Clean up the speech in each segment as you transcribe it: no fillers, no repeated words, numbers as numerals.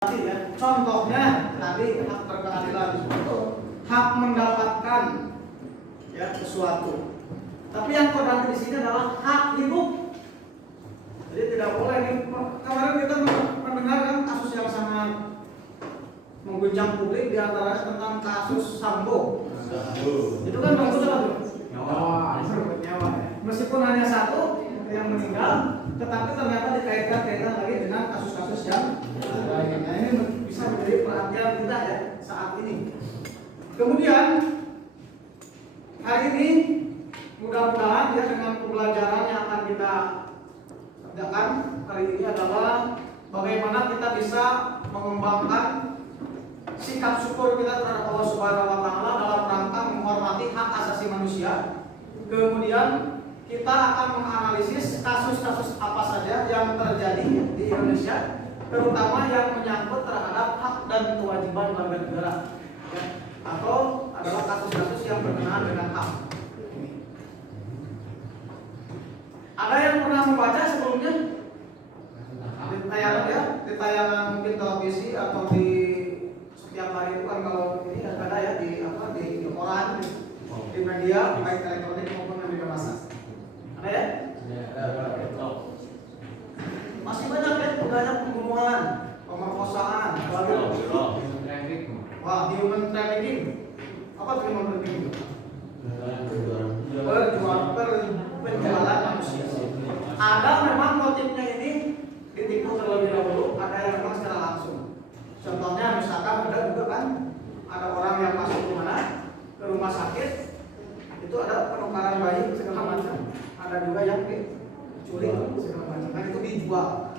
Ya. Contohnya tadi hak berkeadilan, hak mendapatkan ya sesuatu. Tapi yang terdapat di sini adalah hak hidup. Jadi tidak boleh nih. Kemarin kita mendengar kan kasus yang sangat mengguncang publik, di antaranya tentang kasus Sambo. Itu kan betul nyawa. Meskipun hanya satu yang meninggal, tetapi ternyata dikaitkan lagi dengan kasus-kasus yang lainnya. Ini bisa menjadi perhatian kita ya saat ini. Kemudian hari ini mudah-mudahan ya dengan pembelajaran yang akan kita kerjakan hari ini adalah bagaimana kita bisa mengembangkan sikap syukur kita terhadap Allah Subhanahu wa taala dalam rangka menghormati hak asasi manusia. Kemudian kita akan menganalisis kasus-kasus apa saja yang terjadi di Indonesia, terutama yang menyangkut terhadap hak dan kewajiban warga negara, ya, atau adalah kasus-kasus yang berkenaan dengan hak. Ada yang pernah membaca sebelumnya di tayangan ya, di tayangan mungkin televisi atau di setiap hari itu kan kalau ini ada ya di koran, di media baik elektronik maupun media massa. Ada ya? Masih banyak ya, banyak pembunuhan, pemerkosaan, human trafficking. Apa itu human trafficking? Penjualan manusia. Ada memang motifnya ini ditipu terlebih dahulu, ada yang memang secara langsung. Contohnya misalkan ada juga kan, ada orang yang masuk ke rumah sakit, itu ada penukaran bayi segala macam. Ada juga yang diculik segala macam, kan itu dijual.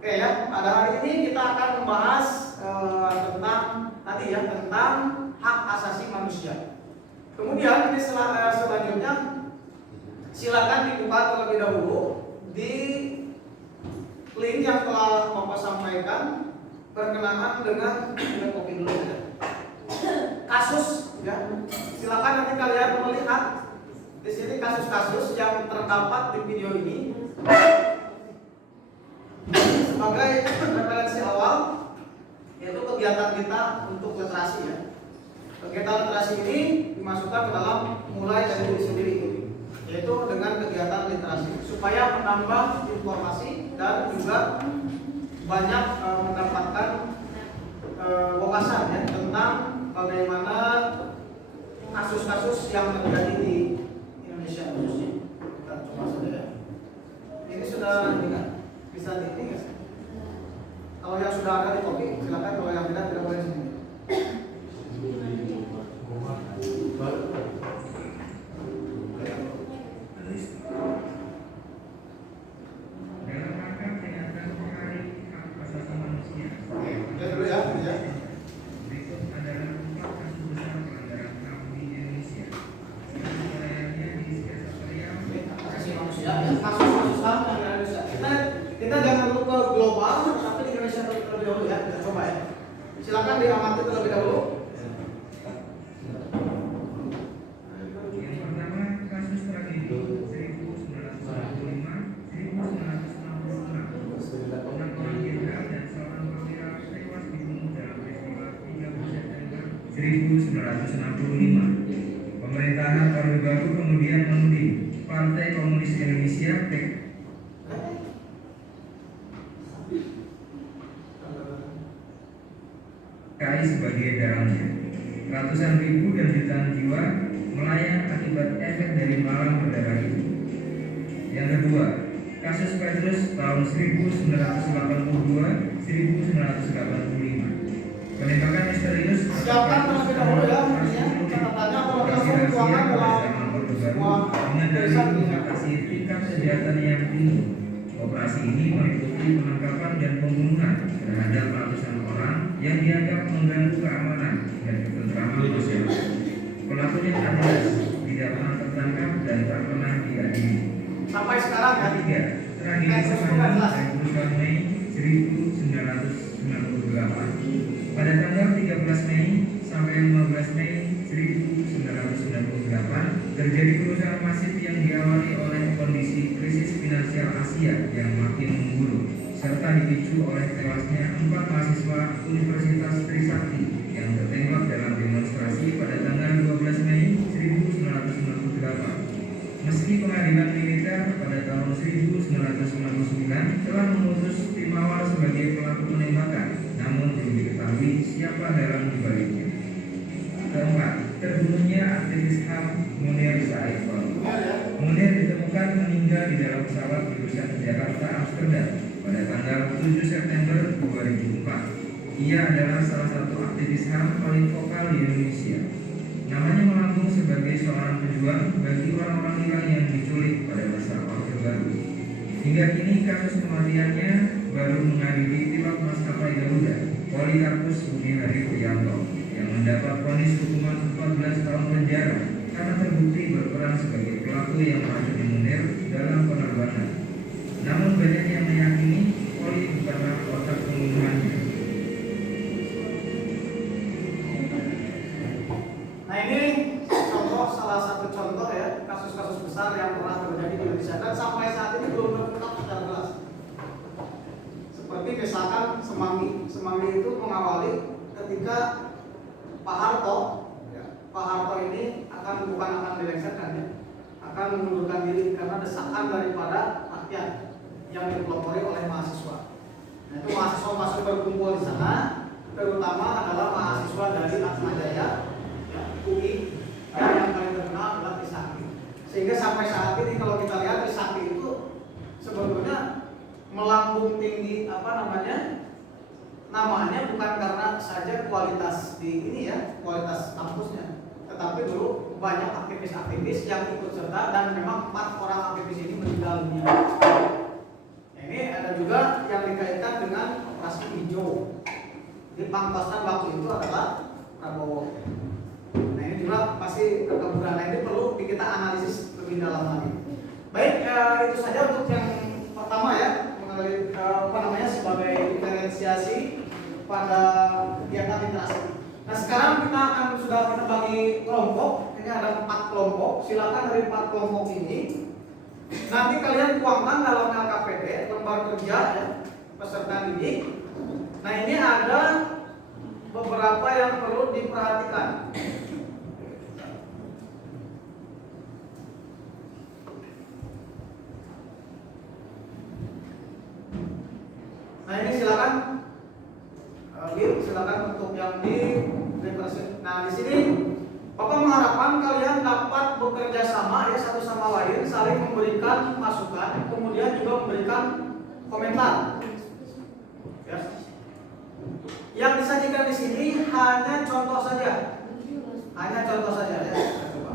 Oke ya, pada hari ini kita akan membahas tentang hak asasi manusia. Kemudian ini selanjutnya silakan dibuka terlebih dahulu di link yang telah Bapak sampaikan berkenaan dengan kopi dulu ya. Kasus ya. Silakan nanti kalian melihat di sini kasus-kasus yang terdapat di video ini sebagai referensi awal, yaitu kegiatan kita untuk literasi ya. Kegiatan literasi ini dimasukkan ke dalam mulai dari diri sendiri, yaitu dengan kegiatan literasi supaya menambah informasi dan juga banyak mendapatkan wawasan ya tentang bagaimana kasus-kasus yang terjadi di Indonesia khususnya. Kita coba saja ya. Ini sudah bisa di sini. Kalau yang sudah ada di copy silakan, kalau yang tidak boleh di sini. Kita jangan lupa global, tapi di Indonesia terlebih dahulu ya. Kita coba ya. Silakan diamati terlebih dahulu. Yang pertama, kasus tragedi 1945-1966. 6 orang jenderal dan seorang perwira tewas dibunuh dalam peristiwa 30 September 1965. Pemerintahan Orde Baru kemudian menuding Partai Komunis Indonesia PKI sebagai dalamnya. Ratusan ribu dan jutaan jiwa melayang akibat efek dari malam berdarah itu. Yang kedua, kasus Petrus tahun 1982-1985. Penembakan misterius Siapkan terlebih dahulu ya. Catatannya kalau langsung dituangkan dalam dengan mengatasi tingkat kejahatan yang tinggi. Operasi ini meliputi penangkapan dan pembunuhan terhadap ratusan orang yang dianggap mengganggu keamanan dan ketentraman masyarakat. Pelakunya tak jelas, tidak pernah tertangkap dan tak pernah diadili. Sampai sekarang ya. Ketiga, tragedi Semanggi 21 Mei 1998. Pada tanggal 13 Mei sampai 15 Mei 1998 terjadi kerusakan masif yang diawali oleh kondisi krisis finansial Asia yang makin memburuk serta dipicu oleh tewasnya 4 mahasiswa Universitas Trisakti yang tertembak dalam demonstrasi pada tanggal 12 Mei 1998. Meski pengadilan militer pada tahun 1999 telah memutus tim awal sebagai pelaku penembakan, namun belum diketahui siapa dalang dibaliknya. Keempat, terbunuhnya aktivis HAM Munir Said. Munir ditemukan meninggal di dalam pesawat jurusan Jakarta Amsterdam pada tanggal 7 September 2004. Ia adalah salah satu aktivis HAM paling vokal di Indonesia. Namanya melambung sebagai seorang pejuang bagi orang-orang hilang yang diculik pada masa Orde Baru. Hingga kini kasus kematiannya baru menghadiri pilot maskapai Garuda, Polikarpus Budi Hari Prianto, yang mendapat vonis hukuman 14 tahun penjara karena terbukti berperan sebagai pelaku yang meracuni Munir dalam penerbangan. Namun banyak yang meyakini Poli bukanlah otak pembunuhannya. Nah ini contoh, salah satu contoh ya, kasus-kasus besar yang pernah terjadi di Indonesia dan sampai saat ini belum terungkap secara jelas. Seperti misalkan Semanggi itu mengawali ketika Pak Harto ini bukan akan dilengsarkan ya, akan mengundurkan diri karena desakan daripada rakyat yang dipelopori oleh mahasiswa. Nah itu mahasiswa masuk berkumpul di sana, terutama adalah mahasiswa dari Atmajaya, ya, UI, dan yang paling terkenal adalah Trisakti. Sehingga sampai saat ini kalau kita lihat Trisakti itu sebetulnya melambung tinggi namanya bukan karena saja kualitas di ini ya, kualitas kampusnya, tetapi dulu banyak aktivis-aktivis yang ikut serta dan memang 4 orang aktivis ini meninggal dunia. Nah, ini ada juga yang dikaitkan dengan operasi hijau. Di pangkostrat waktu itu adalah Prabowo. Nah ini juga pasti keburan. Nah ini perlu kita analisis lebih dalam lagi. Baik, itu saja untuk yang pertama ya, mengenai sebagai diferensiasi pada kegiatan literasi. Nah sekarang kita akan sudah bagi kelompok. Ini ada 4 kelompok. Silakan dari 4 kelompok ini nanti kalian tuangkan dalam LKPD, lembar kerja ya, peserta didik. Nah ini ada beberapa yang perlu diperhatikan. Nah ini silakan, silakan untuk yang di represent. Nah di sini Bapak mengharapkan kalian dapat bekerja sama ya, satu sama lain, saling memberikan masukan, kemudian juga memberikan komentar. Ya. Yang disajikan di sini hanya contoh saja, ya. Coba.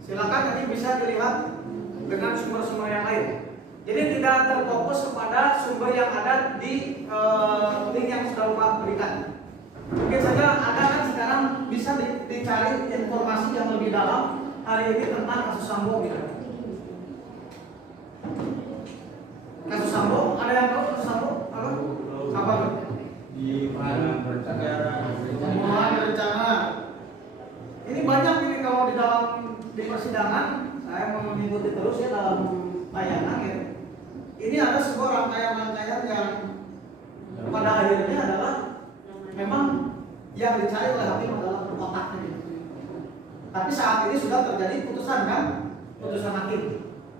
Silakan nanti bisa dilihat dengan sumber-sumber yang lain. Jadi tidak terfokus kepada sumber yang ada di link yang sudah Bapak berikan. Mungkin saja ada kan sekarang bisa dicari informasi yang lebih dalam hari ini tentang kasus Sambo gitu. Kasus Sambo, ada yang tahu kasus Sambo? Apa tuh? Di mana Pembunuhan berencana. Ini banyak ini kalau di persidangan, saya mau mengikuti terus ya dalam tayangan ya. Ini ada sebuah rangkaian-rangkaian yang pada akhirnya adalah memang yang dicari oleh hakim adalah otaknya. Tapi saat ini sudah terjadi putusan kan? Putusan hakim.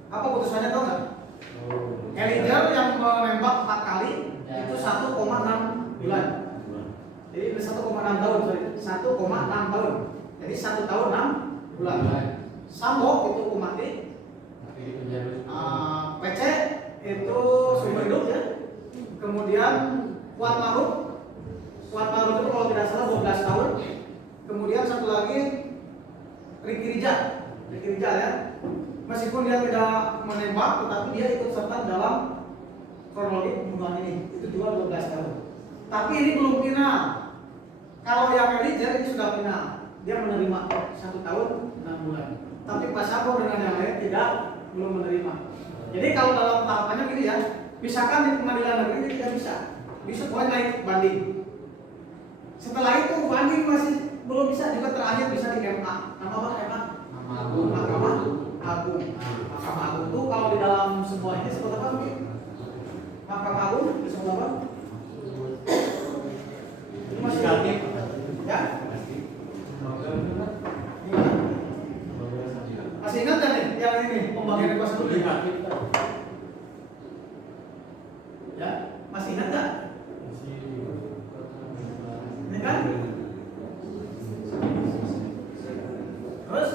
Apa putusannya tahu nggak? Eliezer yang menembak 4 kali itu 1,6 bulan. Jadi 1,6 tahun, 1,6 tahun. Jadi 1 tahun 6 bulan. Sambo itu hukum mati. PC itu seumur hidup ya. Kemudian Kuat Maruf itu kalau tidak salah 12 tahun. Kemudian satu lagi Ricky Rijal ya. Meskipun dia tidak menembak, tetapi dia ikut serta dalam kronologi pembunuhan ini. Itu juga 12 tahun. Tapi ini belum final. Kalau yang Eliezer ini sudah final. Dia menerima 1 tahun 6 bulan. Tapi Pak Sambo dengan yang lain belum menerima. Jadi kalau dalam tahapannya gini ya, misalkan di pengadilan negeri ini tidak bisa pokoknya naik banding. Setelah itu banding masih belum bisa, juga terakhir bisa di MA. Nama apa MA? Mahkamah Agung. Mahkamah Agung itu kalau di dalam sebuah ini disebut apa? Mahkamah Agung disebut apa? Ini masih aktif, ya? Gimana? Masih ingat kan nih yang ini pembagian kuasa dulu? Ya, masih ingat nggak? Ini kan? Terus?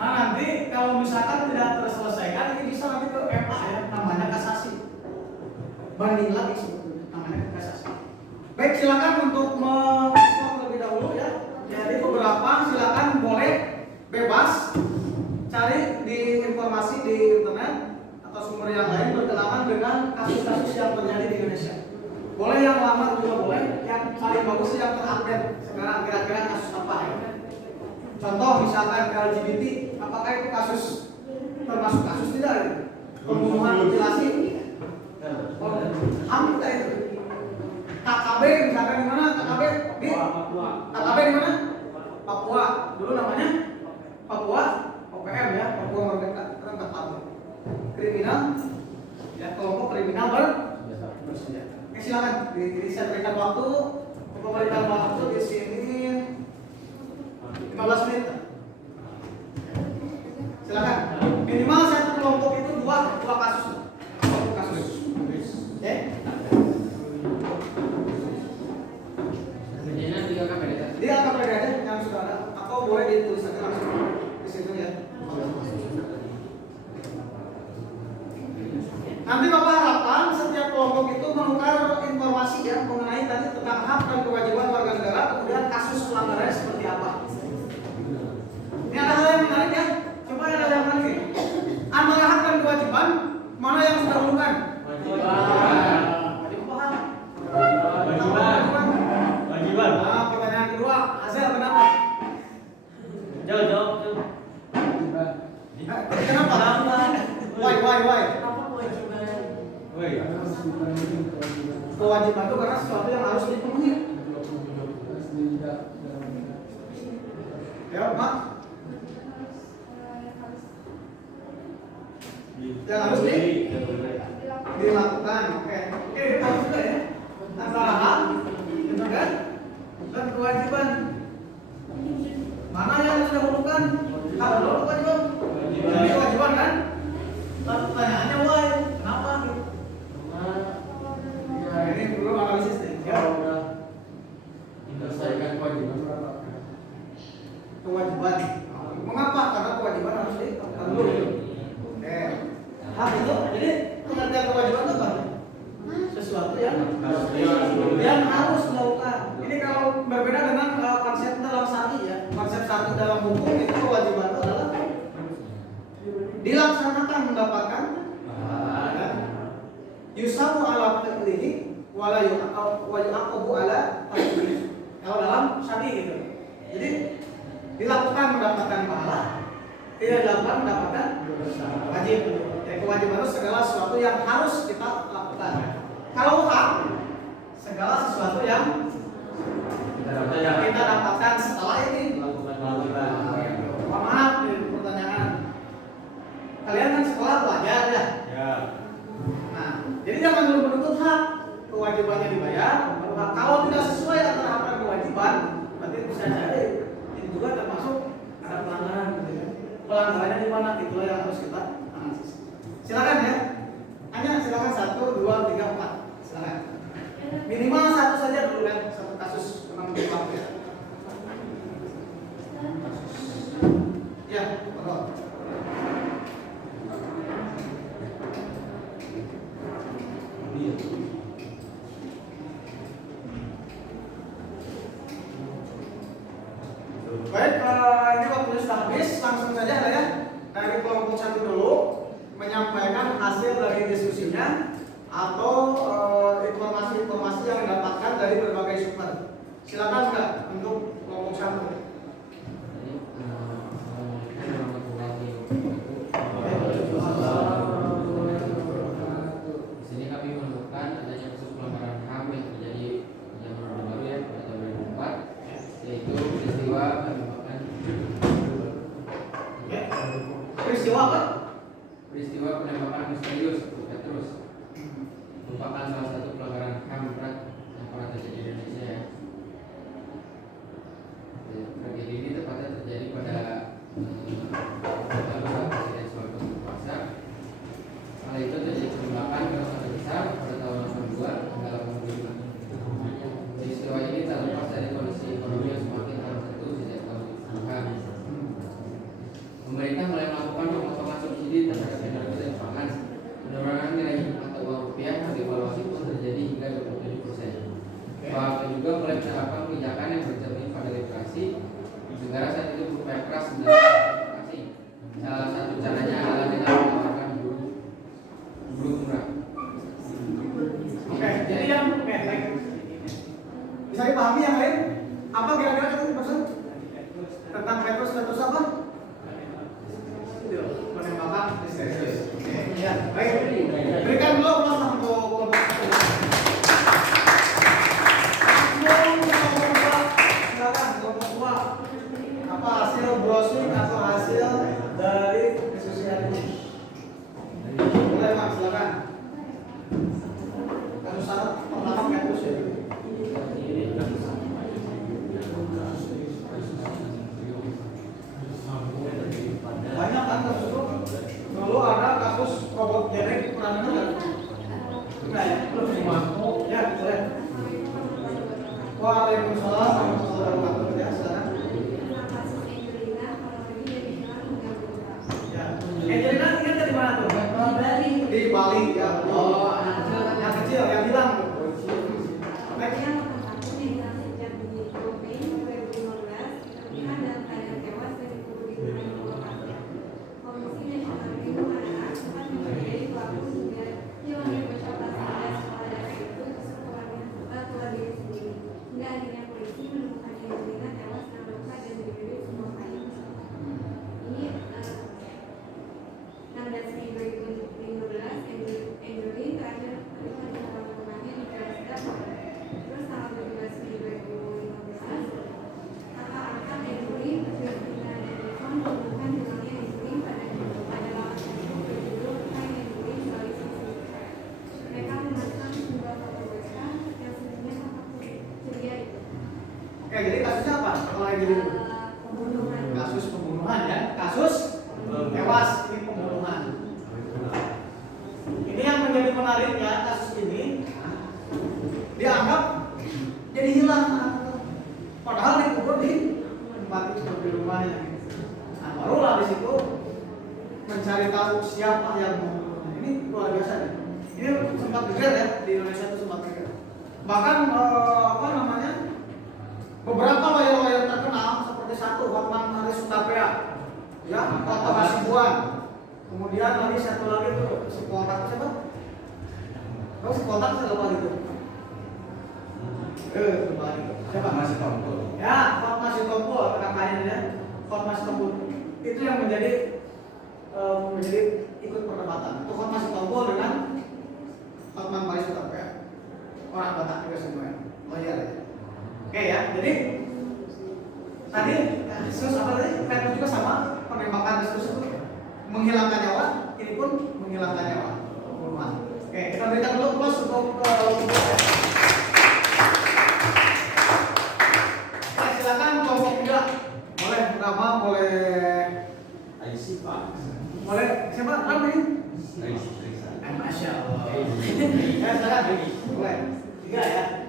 Nanti kalau misalkan tidak terselesaikan ini bisa nanti ke MA ya, namanya kasasi. Banding lagi sebetulnya, namanya kasasi. Baik, silakan untuk mengeksplor terlebih dahulu ya. Jadi beberapa silakan boleh bebas cari di informasi di internet atau sumber yang lain berkenaan dengan kasus-kasus yang terjadi di Indonesia. Boleh yang lama juga boleh, yang paling bagus yang terupdate sekarang kira-kira kasus apa ya. Contoh misalkan LGBT, apakah itu kasus termasuk kasus tidak? Pembunuhan mutilasi? Oh, HAM tidak itu. KKB misalkan di mana? KKB di KKB di mana? Papua. Dulu namanya Papua OPM ya, Papua Merdeka. Sekarang KKB. Kriminal, ya kelompok kriminal bersenjata. Oke, silakan. Saya berikan waktu. Pemberitaan waktu di sini 15 menit. Silakan. Minimal satu kelompok itu dua kasus. Satu kasus. Oke. Di KPD aja yang sudah ada atau boleh ditulis aja langsung di situ ya. Nanti Bapak harapkan setiap kelompok itu menukar informasi ya mengenai tadi tentang hak dan kewajiban warga negara, kemudian kasus pelanggarannya seperti apa. Ini ada hal yang menarik ya. Coba ada yang menarik. Antara hak dan kewajiban mana yang sudah dahulukan? Wajiban. Nah, pertanyaan kedua, Hazel kenapa? Jauh. Kenapa? Why? Kewajiban itu karena sesuatu yang harus dipenuhi. Ya, Pak. Yang harus dilakukan. Oke, tahu juga ya. Antara hak dan kewajiban. Mana yang harus didahulukan? Kalau dulu kewajiban. Jadi kewajiban kan? Lalu pertanyaannya why? Kenapa gitu? Nah, ini perlu analisis nih. Ya. Menyelesaikan kewajiban. Kewajiban. Mengapa? Karena kewajiban harus dilakukan dulu. Oke. Hak itu, jadi pengertian kewajiban itu apa? Sesuatu yang harus dilakukan. Ini kalau berbeda dengan konsep dalam syari ya. Konsep syari dalam hukum itu kewajiban itu adalah dilaksanakan mendapatkan yusabu ala fi'lihi wa la yu'aqabu ala tarkihi. Kalau dalam syari gitu. Jadi dilakukan mendapatkan pahala, tidak dilakukan mendapatkan wajib. Kewajiban itu segala sesuatu yang harus kita lakukan. Kalau hak, segala sesuatu yang kita dapatkan setelah ini. Maaf pertanyaan. Kalian kan sekolah belajar ya? Ya. Nah, jadi jangan dulu menuntut hak, kewajibannya dibayar. Kalau tidak sesuai antara hak dan kewajiban, berarti bisa jadi ini juga termasuk ada pelanggaran. Gitu ya. Pelanggarannya di mana? Itulah yang harus kita analisis. Silakan ya. Hanya silakan 1, 2, 3, 4. Silakan. Minimal satu saja dulu ya, satu kasus memang berlaku ya. Ya, betul. Baik, ini waktunya sudah habis, langsung saja lah ya. Dari kelompok 1 dulu menyampaikan hasil dari diskusinya atau informasi-informasi yang didapatkan dari berbagai sumber. Silakan Kak untuk kelompok 1. Di sini kami menemukan adanya kasus pelanggaran HAM yang terjadi di zaman Orde Baru ya pada tahun 2004, yaitu peristiwa penembakan misterius Petrus merupakan salah satu pelanggaran HAM berat yang pernah terjadi di Indonesia ya. Tragedi ini tepatnya terjadi pada Presiden Soeharto berkuasa. Hal itu terjadi penembakan skala besar pada tahun 82 hingga 85. Peristiwa ini tak lepas dari kondisi ekonomi yang semakin tertentu sejak tahun 90-an. Pemerintah mulai melakukan pemotongan subsidi terhadap energi dan pangan. Penurunan nilai mata uang rupiah yang devaluasi pun terjadi hingga 27%. Bahkan juga mulai menerapkan kebijakan yang bercermin pada literasi. Negara saat itu berupaya keras menerapkan literasi. Salah satu caranya adalah dengan menawarkan guru murah. Oke, jadi yang baik. Bisa dipahami yang lain? Apa kira-kira itu maksud tentang Petrus apa? Penembakan misterius. Oke, ya, baik. Berikan dulu ulang untuk kelompok satu. Silakan kelompok dua. Apa hasil browsing atau hasil dari diskusi hari ini? Boleh Mas, silakan. Kasus syarat pertama Petrus ya. Banyak kan kasus itu. Dulu ada kasus robot derek, pernah dengar nggak? Enggak ya? Belum semua. Ya, boleh. Waalaikumsalam warahmatullahi wabarakatuh. Ya, silakan. Ya. Angelina tinggal di mana tuh? Di Bali ya. Oh, yang kecil yang hilang. Baik. Oke, jadi kasusnya apa? Kalau yang jadi kasus pembunuhan ya, kasus tewas ini pembunuhan. Ini yang menjadi menariknya kasus ini dianggap jadi hilang, padahal dikubur di tempat itu di rumahnya. Nah, barulah di situ mencari tahu siapa yang membunuhnya. Ini luar biasa nih. Ini sempat geger ya di Indonesia itu sempat geger. Bahkan beberapa lawyer-lawyer terkenal seperti satu Hotman Paris Hutapea, ya, Otto Hasibuan, kemudian lagi satu lagi itu si Poltak siapa? Tahu si Poltak siapa itu? Kembali siapa? Masih Tompul. Ya, Hotman Sitompul, kakaknya ya, Hotman Sitompul. Itu yang menjadi ikut perdebatan. Itu Hotman Sitompul dengan Hotman Paris Hutapea, orang Batak juga semuanya, lawyer ya. Oke ya, jadi tadi kasus apa tadi? Petrus juga sama penembakan Kristus itu menghilangkan nyawa, ini pun menghilangkan nyawa. Pembunuhan. Oke, kita berikan dulu plus untuk silakan kelompok 3. Boleh pertama, boleh IC Pak. boleh siapa? Apa ini? Masya Ya, silakan. Boleh. 3 ya.